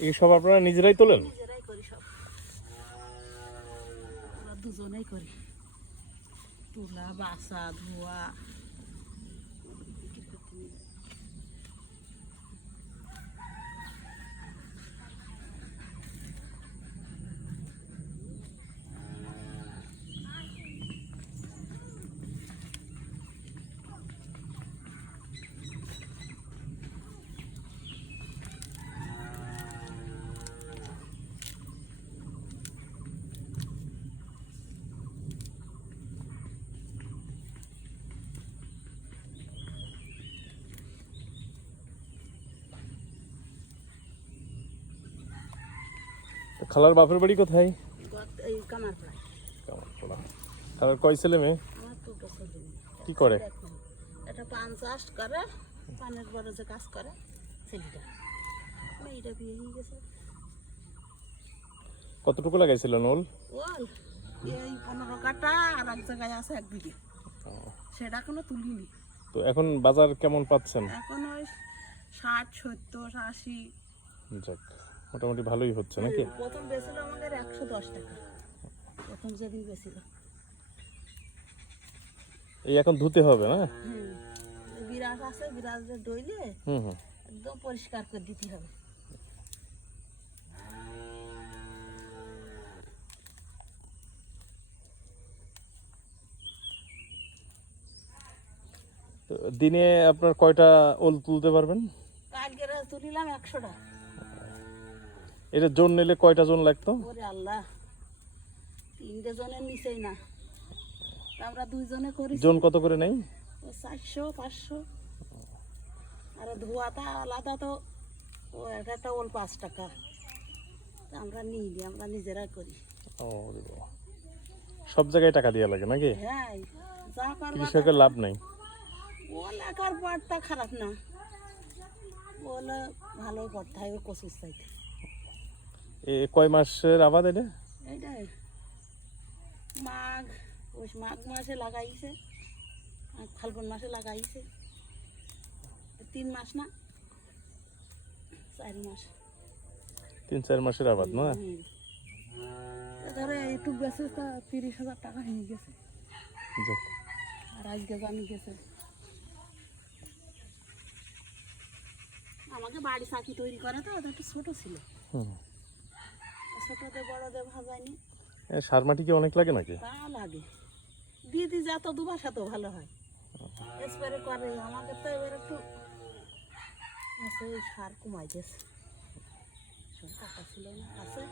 এই সব আপনারা নিজেরাই তোলেন? নিজেরাই করি সব। আমরা দুজনেই করি। তুলা বাসা ধোয়া খালার বাপের বাড়ি কোথায়? কামারপাড়া। খালার কয় ছেলে মেয়ে? কি করে? এটা পান চাষ করে পানের বড় যে কাজ করে ছেলেটা। মেয়েটা বিয়ে হয়ে গেছে। কতটুকু লাগাইছিল নোল? ওল এই পনেরো কাটা আর এক জায়গায় আছে এক বিঘে। সেটা কোনো তুলিনি। তো এখন বাজার কেমন পাচ্ছেন? এখন ওই ষাট সত্তর আশি। যাক। মোটামুটি ভালোই হচ্ছে নাকি? প্রথম বেছিল আমাদের একশো দশ টাকা। প্রথম যেদিন বেছিল এই এখন ধুতে হবে না? বিরাট আছে ডইলে হুম হুম। একদম পরিষ্কার করে দিতে হবে। তো দিনে আপনার কয়টা ওল তুলতে পারবেন? কালকে তুলিলাম একশোটা। এটা জোন নিলে কয়টা জোন লাগতো? ওরে আল্লাহ তিনটে জনের নিচেই না। আমরা দুইজনে করি জোন কত করে নেই? চারশো পাঁচশো। আর ধোয়াটা আলাদা তো ও একটা ওল পাঁচ টাকা। আমরা নিই নি, আমরা নিজেরাই করি। ও বাবা। সব জায়গায় টাকা দেওয়া লাগে নাকি? হ্যাঁ যা কৃষকের লাভ নেই। ওল একার পাটটা খারাপ না। ওলে ভালো পড়তে হয় ওই কচুর চাইতে এ কয় মাসের আবাদ এটা? মাঘ ওই মাঘ মাসে লাগাইছে ফাল্গুন মাসে লাগাইছে। তিন মাস না চার মাস। তিন চার মাসের আবাদ না? হুম। তা ধরো একটু বেঁচে তা তিরিশ হাজার টাকা হয়ে গেছে। আর আজকে জানি গেছে। আমাকে বাড়ি চাকি তৈরি করে তো ওটা একটু ছোট ছিল। হুম। ছোটতে বড়দের ভাজাইনি এ, সার মাটি কি অনেক লাগে নাকি? তা লাগে। দিদি যা তো দুবাসা তো ভালো হয়। স্প্রে করে আমাকে তো এবার একটু সার কমাই গেছে টাকা ছিল না আছে।